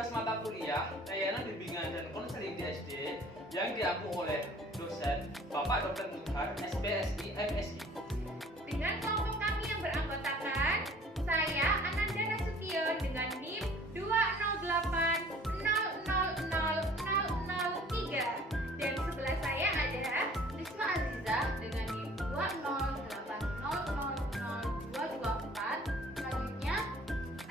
tugas mata kuliah layanan bimbingan dan konseling di SD yang diampu oleh dosen Bapak Dr. Tuhan, SPSI, MSI. Dengan kelompok kami yang beranggotakan saya Ananda Nasution dengan NIM 208000003 dan sebelah saya ada Risma Azizah dengan NIM 208000224. Selanjutnya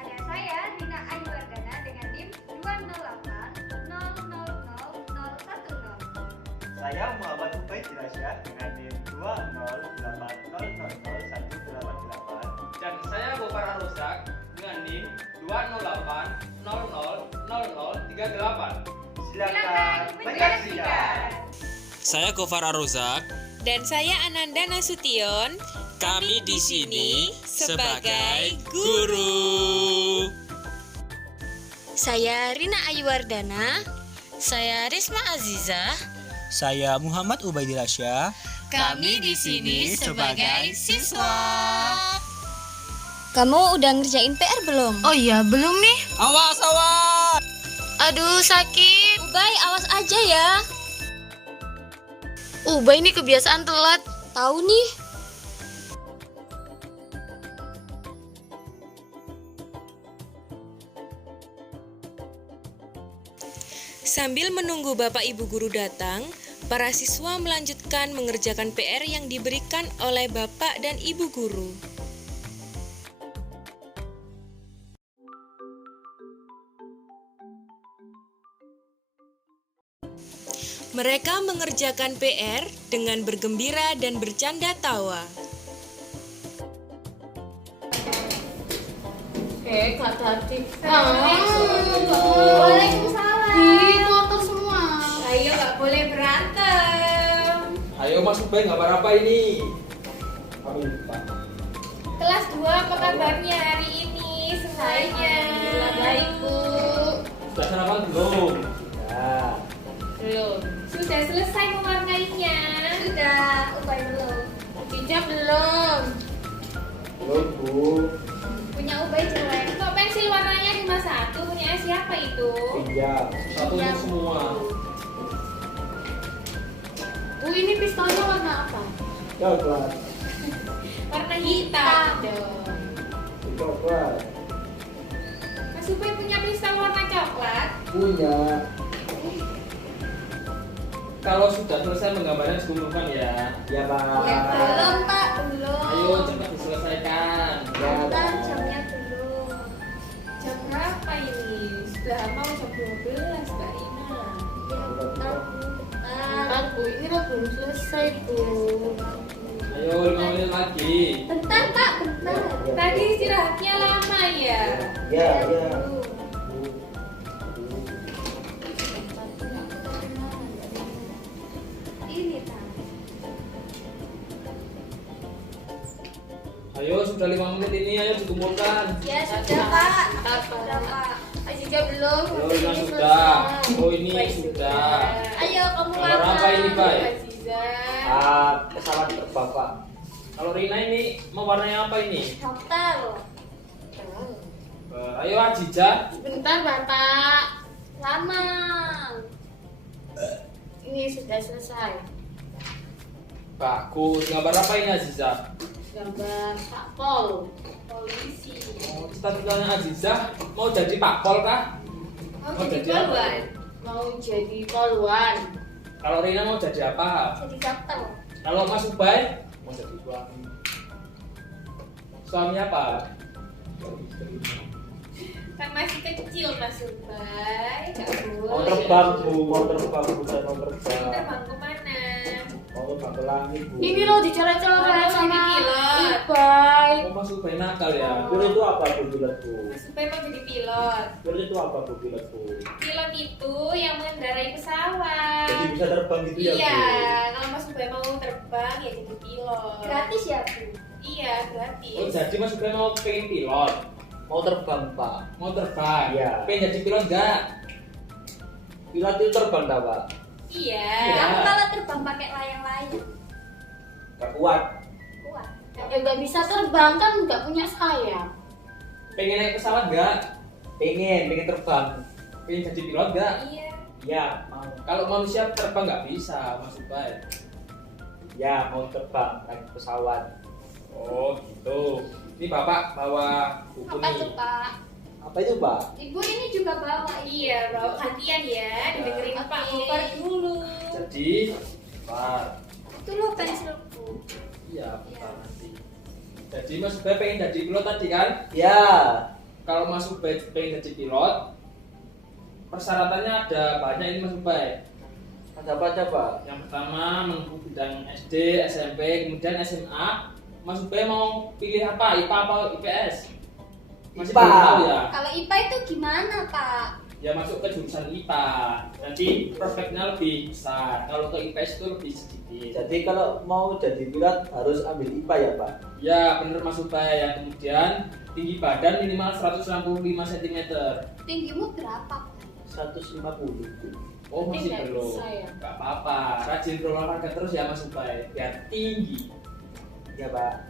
ada saya Rina Ayuwardana dengan NIM 208000010. Saya Muhammad Ubaid Dirasya dengan NIM 208000188. Dan saya Gofar Rozak dengan NIM 208000038. Silakan menyaksikan. Saya Gofar Rozak. Dan saya Ananda Nasution. Kami di sini sebagai guru. Saya Rina Ayuwardana. Saya Risma Azizah. Saya Muhammad Ubaidirasya. Kami di sini sebagai siswa. Kamu udah ngerjain PR belum? Oh iya, belum nih. Awas, awas! Aduh, sakit. Ubay, awas aja ya. Ubay ini kebiasaan telat. Tahu nih. Sambil menunggu Bapak Ibu guru datang, para siswa melanjutkan mengerjakan PR yang diberikan oleh Bapak dan Ibu guru. Mereka mengerjakan PR dengan bergembira dan bercanda tawa. Kak Tati. Waalaikumsalam. Ih, kotor semua. Ayo nggak boleh berantem. Ayo Mas Ubay, gambar apa ini? Kami lupa. Kelas 2 apa kabarnya hari ini semuanya? Alhamdulillah baik, Bu. Sudah sarapan belum? Ya, Belum. Sudah selesai mewarnainya? Sudah, Ubay belum. Cica belum. belum Bu. Punya Ubay jelek. Kok pensil warnanya cuma satu? Punya siapa itu? Pinjam. Satu untuk semua. Bu, ini pistolnya warna apa? Coklat. Warna hitam dong. Coklat. Mas Ubay punya pistol warna coklat? Punya. Kalau sudah selesai menggambarnya dikumpulkan ya. Ya Pak. Belum Pak, belum. Ayo cepat diselesaikan. Ya Bentar, Pak. jamnya belum. Jam berapa ini? Sudah mau jam 12 Mbak Rina. Ya, bentar, Bu. Bentar, Bu. Ini kan belum selesai, Bu. Ayo 5 menit lagi. Bentar Pak, bentar. Tadi istirahatnya lama ya? Ya, ya. Ini Pak. Ayo sudah 5 menit ini, ayo dikumpulkan. Ya sudah Pak. Sudah, Pak. Aziza belum. Oh ini sudah. Oh ini sudah. Ayo kamu Gambar apa ini, Pak? Aziza. Pesawat terbang Pak. Kalau Rina ini mewarnai apa ini? Hotel. Ayo Aziza. Sebentar, Bapak. Lama. Ini sudah selesai. Bagus. Gambar apa ini Aziza? Gambar Satpol polisi. Oh, cita-citanya Aziza mau jadi Pakpol kah? Mau jadi poluan. Mau jadi poluan. Kalau Rina mau jadi apa? Jadi dokter. Kalau Mas Ubay mau jadi suami. Suami apa? Kan masih kecil Mas Ubay. Gak Mau boleh. terbang Bu, mau terbang bukan mau terbang. Terbang kemana? Mau terbang ke langit Bu. Ini loh dicoret-coret Oh, sama jadi pilot. Ubay. Oh Mas Ubay nakal ya. Pilot itu apa Bu pilot Bu? Mas Ubay mau jadi pilot. Pilot itu apa Bu pilot Bu? Pilot itu yang mengendarai pesawat. Jadi bisa terbang gitu ya Bu? Iya, kalau Mas Ubay mau terbang ya jadi pilot. Gratis ya, Bu? Iya, Oh gratis. jadi Mas Ubay mau pengen pilot? Mau terbang Pak. Mau terbang? Iya. Pengen jadi pilot enggak? Pilot itu terbang dah Pak. Iya. Kamu kalau terbang pakai layang-layang Gak kuat. kuat. Ya nggak bisa terbang kan nggak punya sayap. Pengen naik pesawat enggak? Pengen terbang. Pengen jadi pilot nggak? Iya. Ya, mau. Kalau manusia terbang nggak bisa, Mas Ubay. Ya, mau terbang naik pesawat. Oh gitu. Ini Bapak bawa buku Apa nih. tuh, Pak? Apa itu, Pak? Ibu ini juga bawa. Iya, bawa gantian ya, didengerin Oke. Pak Gofar dulu. Jadi, Pak. Itu loh pensilku. Iya, bentar nanti. Jadi Mas Ubay pengen jadi pilot tadi kan? Ya. Kalau Mas Ubay pengen jadi pilot, persyaratannya ada banyak ini Mas Ubay. Ada apa aja, Pak? Yang pertama menempuh bidang SD, SMP, kemudian SMA. Mas Ubay mau pilih apa? IPA apa IPS? Masih IPA. belum tahu ya. Kalau IPA itu gimana, Pak? Ya masuk ke jurusan IPA. Nanti prospeknya lebih besar. Kalau ke IPS itu lebih sedikit. Jadi kalau mau jadi pilot harus ambil IPA ya, Pak? Ya bener Mas Ubay. Ya kemudian tinggi badan minimal 165 cm. Tinggimu berapa? 150. Oh masih nggak belum. bisa ya? Gak apa-apa. Rajin berolahraga terus ya Mas Ubay biar tinggi. Ya, Pak.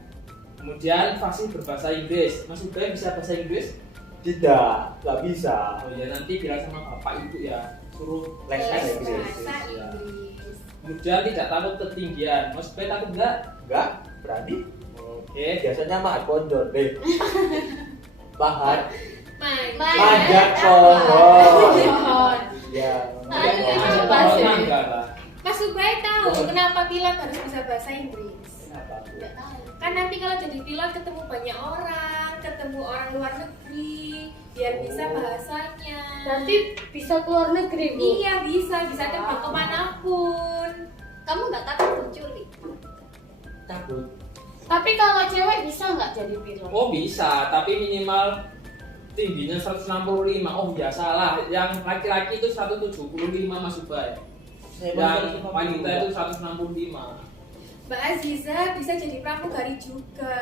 Kemudian fasih berbahasa Inggris. Mas Ubay bisa bahasa Inggris? Tidak, nggak bisa. Oh ya nanti bilang sama bapak ibu ya suruh Les bahasa Inggris. Bahasa Ya. Inggris. Kemudian tidak takut ketinggian. Mas Ubay takut nggak? Enggak, berani. Oke. Biasanya mah pondor deh. Pahat, Manjat manjat pohon. Pohon. Ya, Manjat manjat pohon. pohon. Pas ya? Mangga lah. Mas Ubay tahu kenapa pilot harus bisa bahasa Inggris? Kenapa? Nggak tahu. Kan nanti kalau jadi pilot ketemu banyak orang, ketemu orang luar negeri, biar bisa bahasanya. Nanti bisa keluar negeri, Bu. Iya bisa terbang kemanapun. Kamu nggak takut diculik? Takut. Tapi kalau cewek bisa nggak jadi pilot? Oh bisa, tapi minimal tingginya 165. Oh ya salah. Yang laki-laki itu 175 Mas Ubay. Yang wanita itu 165. Mbak Aziza bisa jadi pramugari juga.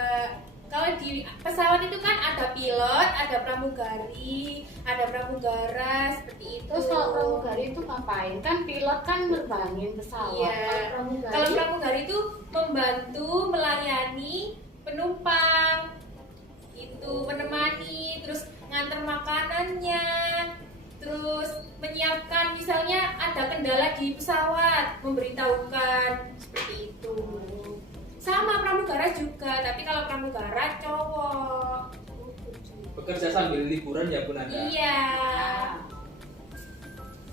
Kalau di pesawat itu kan ada pilot, ada pramugari, ada pramugara seperti itu. Terus kalau pramugari itu ngapain? Kan pilot kan nerbangin pesawat. Iya. Kalau pramugari, Kalau pramugari itu membantu melayani penumpang, itu menemani, terus nganter makanannya, terus menyiapkan misalnya ada kendala di pesawat, memberitahukan seperti itu. Sama pramugara juga, tapi kalau pramugara cowok. Bekerja sambil liburan ya Bun Anda. Iya.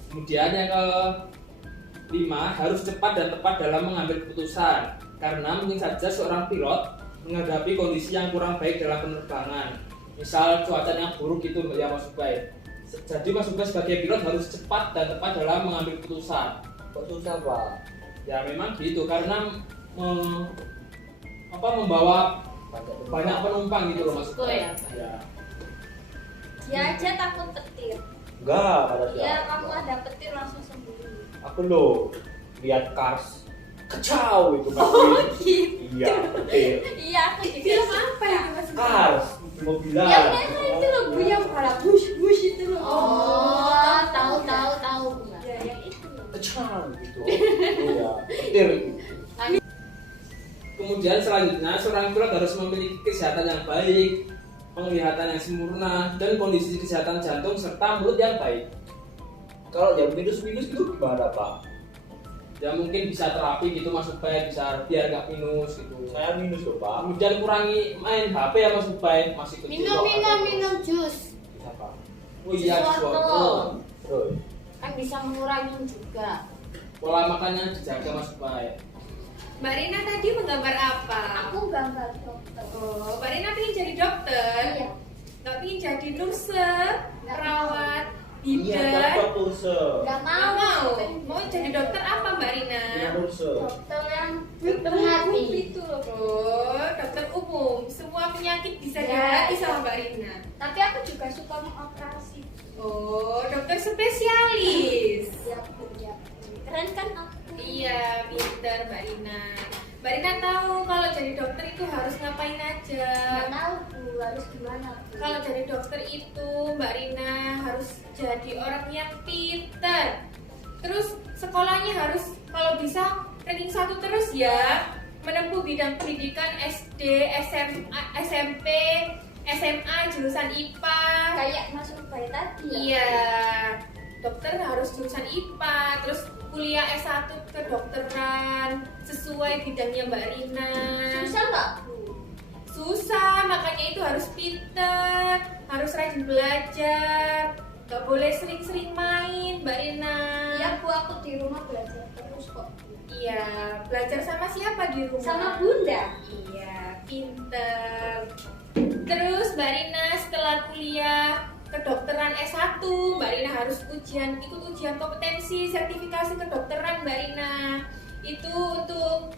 Kemudian yang ke-5 harus cepat dan tepat dalam mengambil keputusan. Karena mungkin saja seorang pilot menghadapi kondisi yang kurang baik dalam penerbangan. Misal cuacanya buruk itu ya Mas Ubay. Jadi Mas Ubay sebagai pilot harus cepat dan tepat dalam mengambil keputusan. Kok susah, Pak? Ya memang gitu karena membawa banyak penumpang gitu loh Mas Resiko Ubay. ya, Ya. Dia aja takut petir. Enggak, kata siapa? Ya kamu ada petir langsung sembunyi. Aku loh lihat Cars kacau itu kan. Iya, betul. Iya aku juga. Film apa itu Mas? Cars mobilan. Yang mana itu loh Bu, yang pada bush itu loh. Oh, tahu. Ya, yang itu. Kacau gitu. Iya, petir. Kemudian selanjutnya seorang pilot harus memiliki kesehatan yang baik, penglihatan yang sempurna, dan kondisi kesehatan jantung serta mulut yang baik. Kalau yang minus-minus itu gimana, Pak? Ya mungkin bisa terapi gitu Mas Ubay, bisa biar nggak minus gitu. Saya minus loh, Pak. Kemudian kurangi main HP ya Mas Ubay, masih kecil. Minum jus. Bisa, Pak. Oh iya, Jus wortel. wortel. Terus Kan bisa mengurangi juga. Pola makannya dijaga Mas Ubay. Mbak Rina tadi menggambar apa? Aku gambar dokter. Oh, Mbak Rina pengen jadi dokter? Iya. Nggak pengen jadi nurse, perawat, iya, bidan? dapat kurse. Gak Nggak mau. mau. Mau jadi dokter apa Mbak Rina? Iya, kurse. Dokter yang Dokter hati. Itu loh. Oh, dokter umum. Semua penyakit bisa Ya, dihadapi iya. sama Mbak Rina. Tapi aku juga suka mengoperasi. Oh, dokter spesialis. Ya, ya. Keren kan aku? Iya, pinter Mbak Rina. Mbak Rina tahu kalau jadi dokter itu harus ngapain aja. Gak tahu Bu, harus gimana Bu? Kalau jadi dokter itu Mbak Rina harus jadi orang yang pinter. Terus sekolahnya harus kalau bisa ranking 1 terus ya. Menempuh bidang pendidikan SD, SMA, SMP, SMA jurusan IPA. Kayak Mas Ubay tadi ya? Iya. dokter harus jurusan IPA, terus kuliah S1 kedokteran sesuai bidangnya Mbak Rina. Susah nggak Bu? Susah, makanya itu harus pinter, harus rajin belajar, gak boleh sering-sering main Mbak Rina. Iya Bu, aku di rumah belajar terus kok. Iya, belajar sama siapa di rumah? Sama Bunda. Iya, pinter. Terus Mbak Rina setelah kuliah kedokteran S1, Mbak Rina harus ikut ujian kompetensi sertifikasi kedokteran Mbak Rina. Itu untuk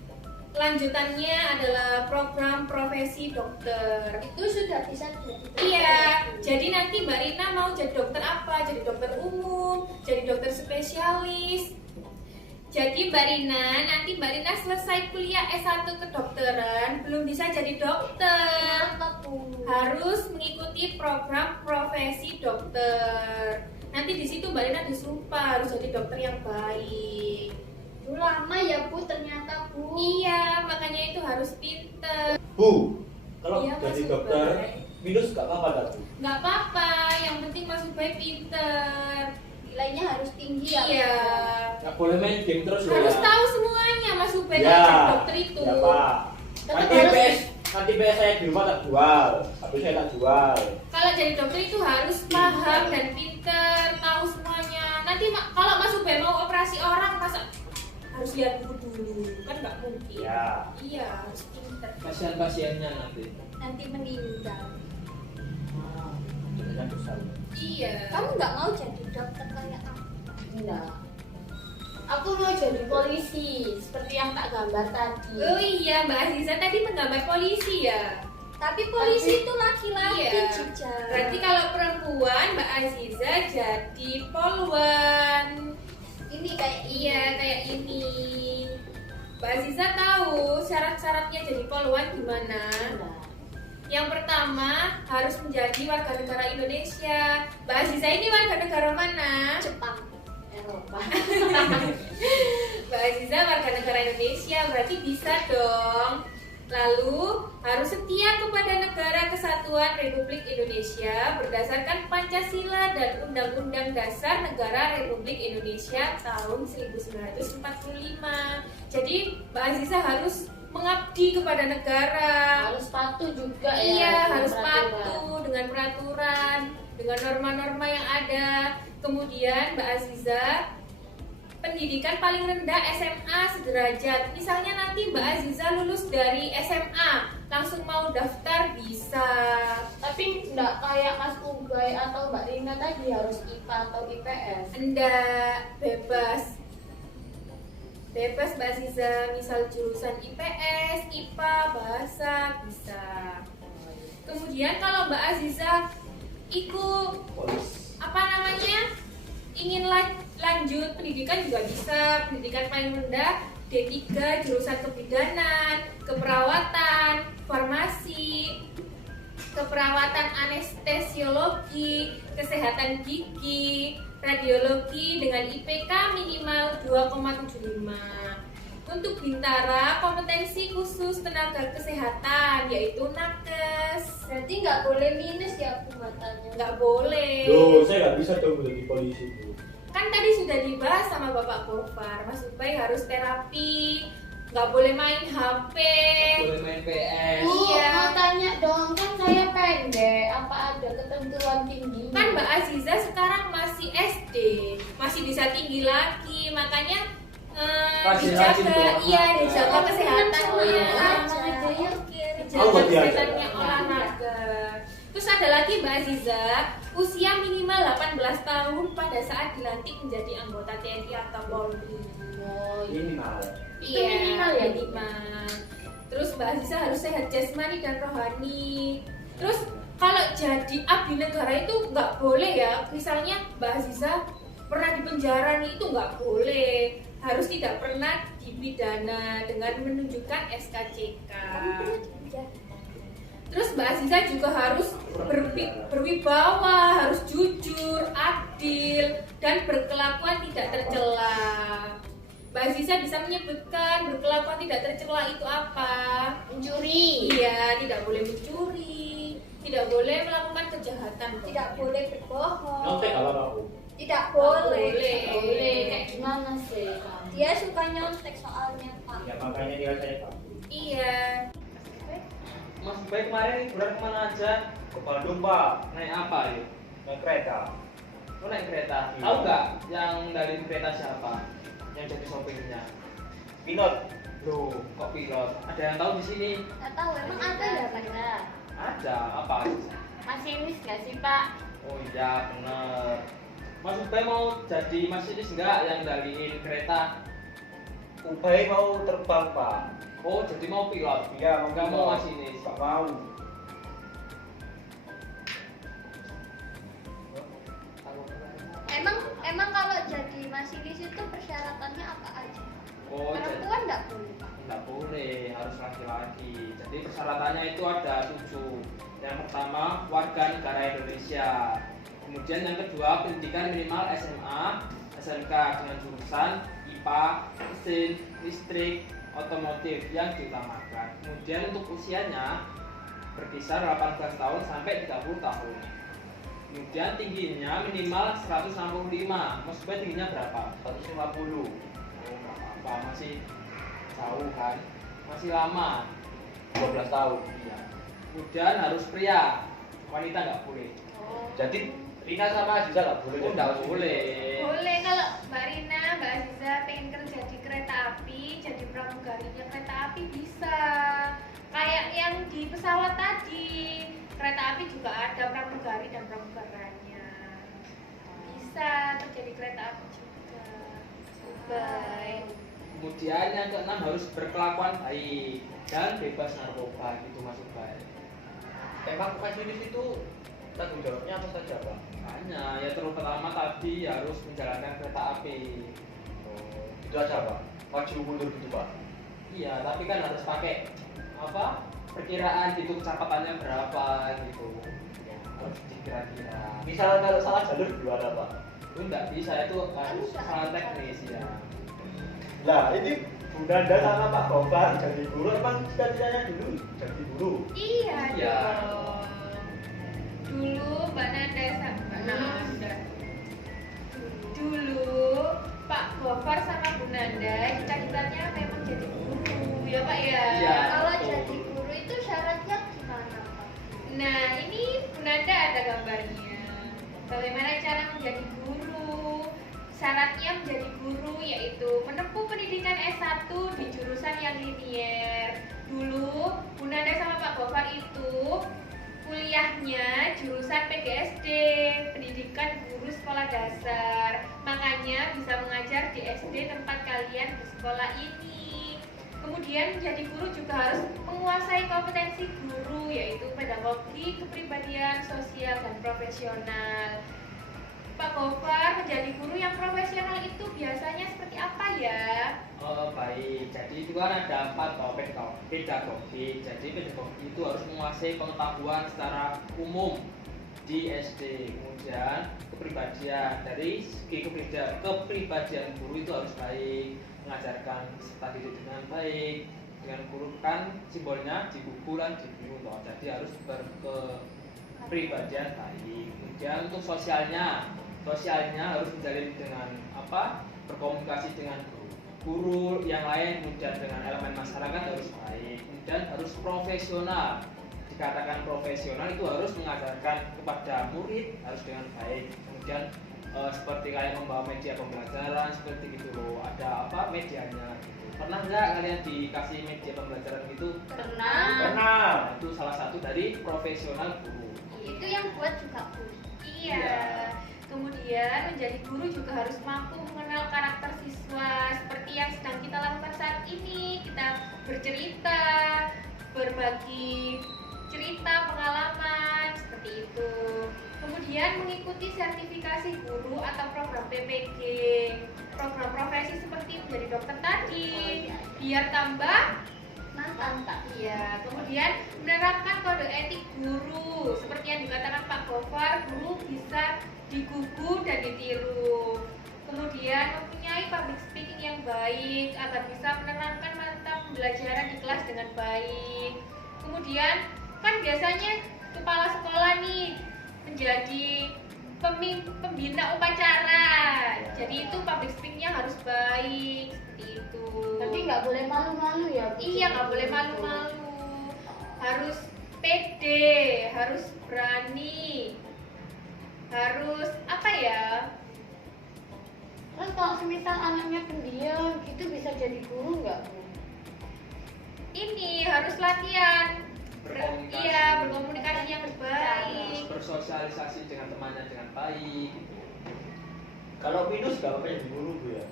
lanjutannya adalah program profesi dokter. Itu sudah bisa jadi. Iya, jadi nanti Mbak Rina mau jadi dokter apa? Jadi dokter umum, jadi dokter spesialis. Jadi Mbak Rina, nanti Mbak Rina selesai kuliah S1 kedokteran belum bisa jadi dokter. Kenapa Bu? Harus mengikuti program profesi dokter. Nanti di situ Mbak Rina disumpah harus jadi dokter yang baik. Duh, lama ya Bu ternyata Bu. Iya, makanya itu harus pinter. Bu, kalau Iya, jadi Mas dokter Ubay. minus gak apa-apa dah Bu? Nggak apa-apa, yang penting Mas Ubay pinter. Nilainya harus tinggi ya. Iya. Gak boleh main game terus loh Harus ya. tahu semuanya Mas Ubay Ya, kalau jadi dokter itu. ya Pak. Tetap Nanti harus- PS saya di rumah tak jual, tapi saya tak jual. Kalau jadi dokter itu harus paham dan pinter, tahu semuanya. Nanti kalau Mas Ubay mau operasi orang, masa harus lihat buku dulu, kan nggak mungkin. Ya. Iya, harus pinter. Kasihan pasiennya nanti. Nanti meninggal. Jadinya besar. Iya. Kamu nggak mau jadi dokter kayak aku? Enggak. Aku mau jadi polisi, seperti yang tak gambar tadi. Oh iya, Mbak Aziza tadi menggambar polisi ya. Tapi polisi itu laki-laki, Iya. Cica. Berarti kalau perempuan Mbak Aziza jadi polwan. Ini kayak Iya, kayak ini. Mbak Aziza tahu syarat-syaratnya jadi polwan gimana? Enggak. Yang pertama harus menjadi warga negara Indonesia. Mbak Aziza ini warga negara mana? Jepang. Eropa. Mbak Aziza warga negara Indonesia, berarti bisa dong. Lalu harus setia kepada Negara Kesatuan Republik Indonesia berdasarkan Pancasila dan Undang-Undang Dasar Negara Republik Indonesia tahun 1945. Jadi Mbak Aziza harus mengabdi kepada negara. Harus patuh juga ya. Iya, dengan harus peraturan. patuh dengan peraturan, dengan norma-norma yang ada. Kemudian Mbak Aziza, pendidikan paling rendah SMA sederajat. Misalnya nanti Mbak Aziza lulus dari SMA, langsung mau daftar bisa. Tapi enggak kayak Mas Ubay atau Mbak Rina tadi harus IPA atau IPS. Enggak, bebas. Bebas Mbak Aziza, misal jurusan IPS, IPA, bahasa, bisa. Kemudian kalau Mbak Aziza ikut apa namanya, ingin lanjut pendidikan juga bisa. Pendidikan paling rendah D3, jurusan kebidanan, keperawatan, farmasi, keperawatan anestesiologi, kesehatan gigi, radiologi dengan IPK minimal 2,75. Untuk Bintara, kompetensi khusus tenaga kesehatan, yaitu nakes. Berarti nggak boleh minus ya Bu matanya. Nggak boleh. Loh, saya nggak bisa dong jadi polisi Bu. Kan tadi sudah dibahas sama Bapak Gofar, Mas Ubay harus terapi, nggak boleh main HP. Boleh main PS. Bu, Iya. mau tanya dong, kan saya pendek. Apa ada ketentuan tinggi? Kan Mbak Aziza sekarang masih SD, masih bisa tinggi lagi, makanya Rajin-rajin dijaga, olahraga. iya dijaga kesehatannya, Oh, dijaga biasa. kesehatannya olahraga. Terus ada lagi Mbak Aziza, usia minimal 18 tahun pada saat dilantik menjadi anggota TNI atau Polri. Oh, Minimal. Itu minimal ya, Bu? minimal. Terus Mbak Aziza harus sehat jasmani dan rohani. Terus kalau jadi abdi negara itu nggak boleh ya. Misalnya Mbak Aziza pernah di penjara nih, itu nggak boleh. Harus tidak pernah dipidana dengan menunjukkan SKCK. Terus Mbak Aziza juga harus berwibawa, harus jujur, adil, dan berkelakuan tidak tercela. Mbak Aziza bisa menyebutkan berkelakuan tidak tercela itu apa? mencuri. Iya, tidak boleh mencuri, tidak boleh melakukan kejahatan. Tidak boleh berbohong. Nyontek apa Pak Bu? Tidak boleh. Boleh. Kayak gimana sih? Dia suka nyontek soalnya, Pak. Ya makanya dia saya bagus. Iya. Mas Bay kemarin liburan kemana aja? Ke Bandung Pak, Naik apa yuk? naik kereta. Lo naik kereta? Iya. Tahu nggak yang dari kereta siapa? Yang jadi sopirnya? Pilot. Loh, kok pilot? Ada yang tahu di sini? Nggak tahu, emang ada ya, Pak? Ada apa? Masinis nggak sih Pak? Oh iya bener. Mas Bay mau jadi masinis nggak yang dari kereta? Ubay mau terbang Pak. Oh jadi mau pilot? Iya, Nggak mau pilot. masinis? Nggak mau. Emang kalau jadi masinis itu persyaratannya apa aja? Oh jadi Perempuan nggak boleh, Pak. nggak boleh, harus laki-laki. Jadi persyaratannya itu ada 7. Yang pertama warga negara Indonesia. Kemudian yang kedua pendidikan minimal SMA, SMK dengan jurusan IPA, mesin, listrik, otomotif yang diutamakan. Kemudian untuk usianya berkisar 18 tahun sampai 30 tahun. Kemudian tingginya minimal 165. Maksudnya tingginya berapa? 150. Oh, nggak apa-apa, masih jauh kan? Masih lama. 12 tahun. Iya. Kemudian harus pria, wanita nggak boleh. Jadi Rina sama Aziza nggak boleh. Oh, nggak boleh. Boleh kalau Mbak Rina, Mbak Aziza pengen kerja di kereta api, jadi pramugarinya kereta api bisa. Kayak yang di pesawat tadi, kereta api juga ada pramugari dan pramugaranya. Bisa kerja di kereta api juga. Baik. Kemudian yang keenam harus berkelakuan baik dan bebas narkoba gitu masuk baik. Emang masinis itu tanggung jawabnya apa saja Pak? Makanya ya terutama tadi harus menjalankan kereta api. Oh, itu aja Pak. Maju mundur gitu Pak. Iya, tapi kan harus pakai apa? Perkiraan gitu kecepatannya berapa gitu. Harus dikira-kira. Misal kalau salah jalur gimana Pak? Itu nggak bisa, itu harus salah teknis ya. Lah ini Bu Nanda sama Pak Gofar jadi guru, emang cita-citanya dulu jadi guru. Iya Iya. dong. Dulu Mbak Nanda sama Mbak Nanda. Dulu Pak Gofar sama Bu Nanda cita-citanya memang jadi guru, ya Pak ya. Iya. Kalau betul. jadi guru itu syaratnya gimana, Pak? Nah ini Bu Nanda ada gambarnya. Bagaimana cara menjadi guru? Syaratnya menjadi guru yaitu menempuh pendidikan S1 di jurusan yang linear. Dulu Bu Nanda sama Pak Gofar itu kuliahnya jurusan PGSD, pendidikan guru sekolah dasar. Makanya bisa mengajar di SD tempat kalian di sekolah ini. Kemudian menjadi guru juga harus menguasai kompetensi guru yaitu pedagogi, kepribadian, sosial, dan profesional. Pak Gofar, menjadi guru yang profesional itu biasanya seperti apa ya? Oh, baik, jadi itu kan ada 4 toh pedagogi. Jadi pedagogi itu harus menguasai pengetahuan secara umum di SD. Kemudian kepribadian, dari segi kepribadian guru itu harus baik, mengajarkan peserta didik dengan baik. Dengan guru kan simbolnya di buku dan di biru toh. Jadi harus berkepribadian baik. Kemudian untuk sosialnya harus menjalin dengan apa? Berkomunikasi dengan guru yang lain, kemudian dengan elemen masyarakat harus baik, kemudian harus profesional. Dikatakan profesional itu harus mengajarkan kepada murid harus dengan baik, kemudian seperti kayak membawa media pembelajaran seperti gitu loh, ada apa medianya gitu. Pernah nggak kalian dikasih media pembelajaran gitu? Pernah. Pernah. Nah, itu salah satu dari profesional guru. Itu yang buat juga guru. Iya. Kemudian menjadi guru juga harus mampu mengenal karakter siswa seperti yang sedang kita lakukan saat ini. Kita bercerita, berbagi cerita, pengalaman seperti itu. Kemudian mengikuti sertifikasi guru atau program PPG, program profesi seperti menjadi dokter tadi, biar tambah Mantap. iya. Kemudian menerapkan kode etik guru seperti yang dikatakan Pak Gofar, guru bisa digugu dan ditiru. Kemudian mempunyai public speaking yang baik agar bisa menerapkan mata pembelajaran di kelas dengan baik. Kemudian kan biasanya kepala sekolah nih menjadi pembina upacara. Jadi itu public speakingnya harus baik seperti itu. Tapi nggak boleh malu-malu ya, Bu? Iya, nggak boleh malu-malu. Harus pede, harus berani, harus apa ya? Terus kalau semisal anaknya pendiam gitu bisa jadi guru nggak, Bu? Ini harus latihan. Berkomunikasi. Iya, berkomunikasi yang Harus baik. bersosialisasi dengan temannya dengan baik. Kalau minus nggak apa-apa jadi guru Bu ya.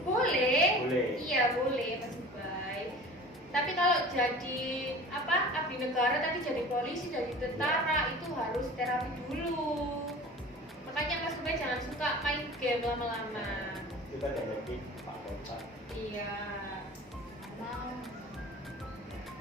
Boleh. Boleh. Iya, boleh Mas Ubay. Tapi kalau jadi apa? Abdi negara tadi jadi polisi, jadi tentara itu harus terapi dulu. Makanya Mas Ubay jangan suka main game lama-lama. Kita jadi Pak Kocak. Iya. Mau.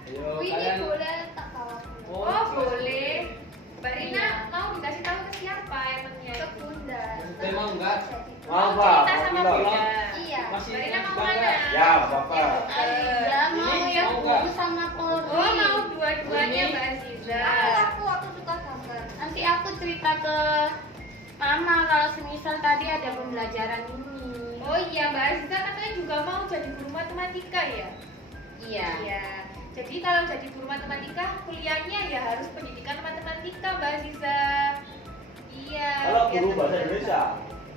Ayo Ini kalian. boleh tak bawa pulang? Oh, boleh. Mbak Rina mau dikasih tahu ke siapa emangnya? Ke Bunda. Maksudnya mau nggak? Mau, Mau Pak. cerita sama Mau Bunda. Iya. Masih Mbak Rina mau juga mana? nggak? Ya, Bapak. Aziza mau Ini yang mau nggak? guru sama Polri. Oh, mau dua-duanya Ini. Mbak Aziza. Aku suka gambar. Nanti aku cerita ke Mama kalau semisal tadi ada pembelajaran ini. Oh iya, Mbak Aziza katanya juga mau jadi guru matematika ya? Iya. Iya. Jadi kalau jadi guru matematika, kuliahnya ya harus pendidikan matematika, Mbak Aziza. Iya. Kalau biar guru bahasa tambah- Indonesia,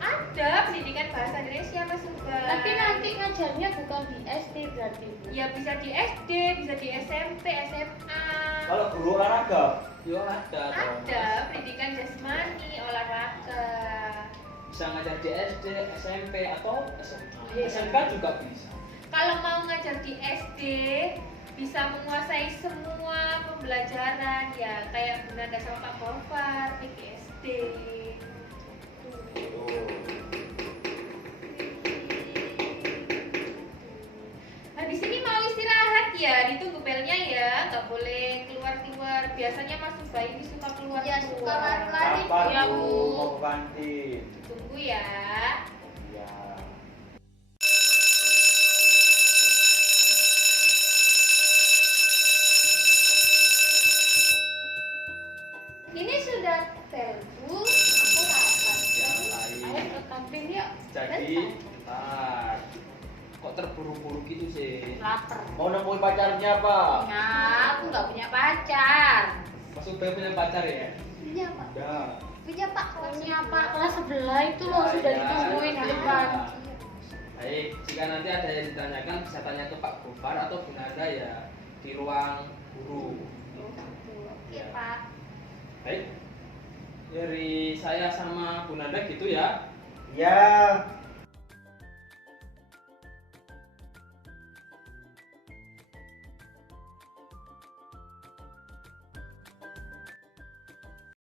Ada pendidikan bahasa Indonesia, Mas Ubay. Tapi nanti ngajarnya bukan di SD berarti, Bu. ya bisa di SD, bisa di SMP, SMA. kalau guru olahraga, Yo ada. dong. Ada pendidikan jasmani, olahraga. Bisa ngajar di SD, SMP atau SMA. Iya. SMK juga bisa. Kalau mau ngajar di SD, bisa menguasai semua pembelajaran ya kayak Bunda sama Pak Gofar di SD. Nah di sini mau istirahat ya, ditunggu belnya ya, nggak boleh keluar-keluar. Biasanya Mas Ubay ini suka keluar. Ya, suka lari-lari. kapan Ya, Bu Bu. mau ke kantin? Tunggu ya. Ya. Ini sudah bel, Bu. Aku lapar. Yang lain. Ayo ke kantin yuk. Jadi, ntar. Kok terburu-buru gitu sih? Lapar. Mau nemuin pacarnya Pak? Nah, aku nggak punya pacar. Mas Ubay punya pacar ya? Punya Pak. Ya. Punya Pak. Punya Pak kelas sebelah itu loh sudah Ya, ditungguin di ya. depan. Baik, jika nanti ada yang ditanyakan bisa tanya ke Pak Gofar atau Bu Nanda ya di ruang guru. Oke, Pak. Baik, dari saya sama Bu Nanda gitu ya. Ya.